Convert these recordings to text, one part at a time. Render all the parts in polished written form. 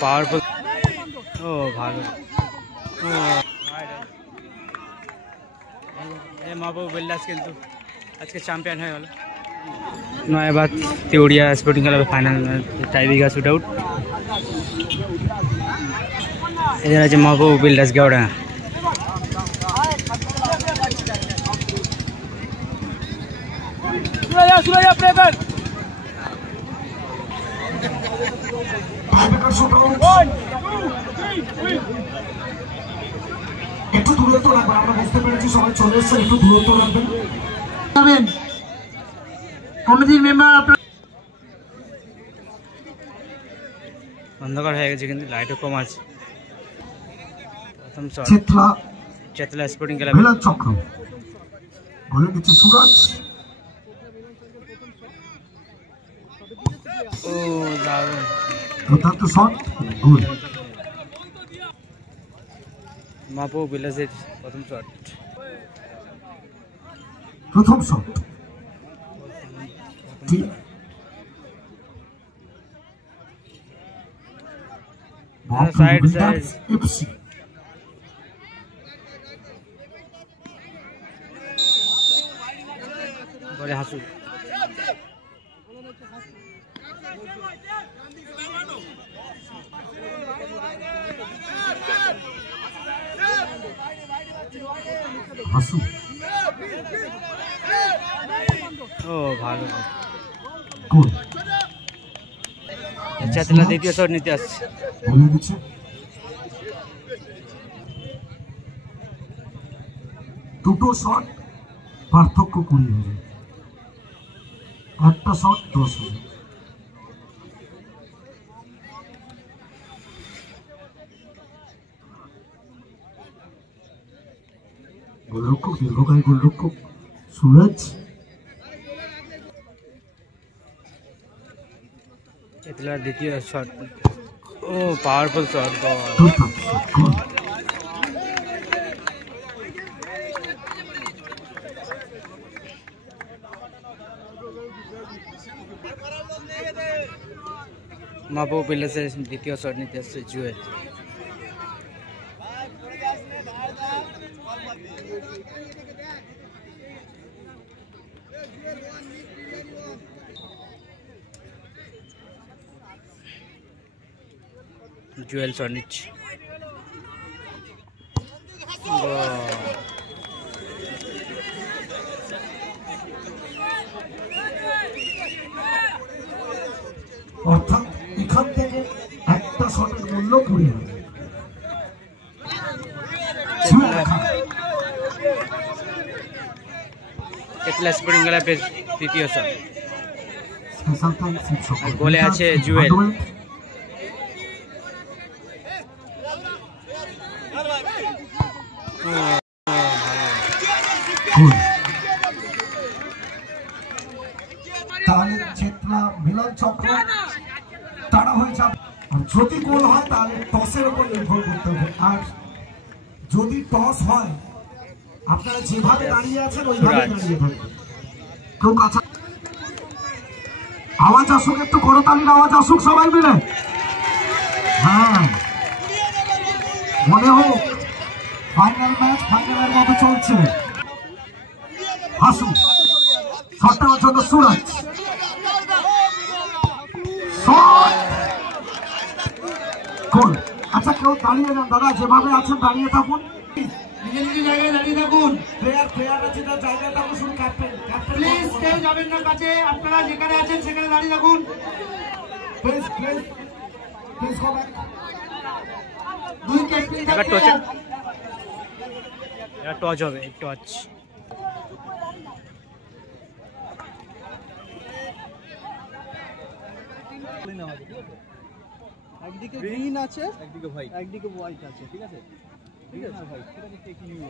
Powerful. ও ভালো। ও এই মাহবুব builders কিন্তু আজকে চ্যাম্পিয়ন হয়ে গেল। নয়াবাদ তেওড়িয়া স্পোর্টিং ক্লাবের ফাইনাল টাইব্রেকার শুট আউট। এদের আছে মাহবুব বিল্ডার্স গেওড়া। একটু দূরত্ব রাখবেন, আমরা বুঝতে পেরেছি সবাই চলে এসছে, একটু দূরত্ব রাখবেন। কমিটির মেম্বার অন্ধকার হয়ে গেছে কিন্তু লাইটও কম আছে। প্রথম শট চেতলা স্পোর্টিং ক্লাব মিলন চক্র বলে দিচ্ছে সুরাজ। ও দারুণ দুর্দান্ত শট, গোল। মাহবুব বিল্ডার্সের প্রথম শট। প্রথম শট সাইড সাইড এফসি। বলে হাসু। হাসু ও ভালো গোল। চেতলা দ্বিতীয় শট নিতে আসছে। বলে দিচ্ছে দুটো শট পার্থক্য 20,000, একটা শট 10,000। গোলরক্ষক, দীর্ঘকালী গোলরক্ষক সুরজ। চেতলার দ্বিতীয় শট। ও পাওয়ারফুল শট। গোল। মাহবুব বিল্ডার্সের দ্বিতীয় শট নিতে আসছে জুয়েল। জুয়েল শট নিচ্ছে। অর্থাৎ এখান থেকে একটা শটের মূল্য 20,000। চেতলা স্পোর্টিং ক্লাবের তৃতীয় শট। গোলে আছে জুয়েল। তাহলে চেতলা মিলন চক্র তারা হয়ে যাবে। যদি গোল হয় তাহলে টসের উপর নির্ভর করতে হবে। আর যদি টস হয় আপনারা যেভাবে দাঁড়িয়ে আছেন ওইভাবে দাঁড়িয়ে থাকবেন। কেউ কাছা আওয়াজ আসুক, একটু করতালির আওয়াজ আসুক সবাই মিলে। হ্যাঁ, মনে হোক ফাইনাল ম্যাচ ফাইনালের মতো চলছে। আসুন শটটার জন্য সুরাজ। গোল। আচ্ছা কেউ দাঁড়িয়ে যান দাদা, যেভাবে আছেন দাঁড়িয়ে থাকুন, নিজের নিজের জায়গায় দাঁড়িয়ে থাকুন। প্লেয়ার আছে তার জায়গায় থাকুন। শুধু ক্যাপ্টেন প্লিজ কেউ যাবেন না কাছে, আপনারা যেখানে আছেন সেখানে দাঁড়িয়ে থাকুন। Please please please go back. দুই ক্যাপ্টেন এবার টচ হবে, টচ। একদিকে গ্রিন আছে, একদিকে হোয়াইট আছে। ঠিক আছে, ঠিক আছে ভাই, সেটা টেক নিউ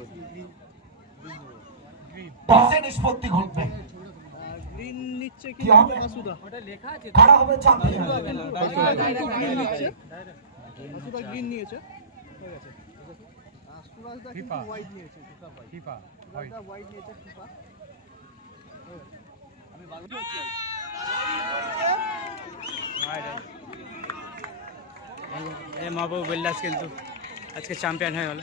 টসে নিষ্পত্তি ঘটবে। গ্রিন নিচ্ছে কি মাসুদা, ওটা লেখা আছে কারা হবে চ্যাম্পিয়ন। গ্রিন নিচ্ছে, মাসুদা গ্রিন নিয়েছে, ঠিক আছে। সুরাজদা কিন্তু হোয়াইট নিয়েছে, ফিফা হোয়াইট নিয়েছে, ফিফা। আমি বাগু মহাবাবু বেল্লাস কিন্তু আজকে চ্যাম্পিয়ন হয়ে গেল।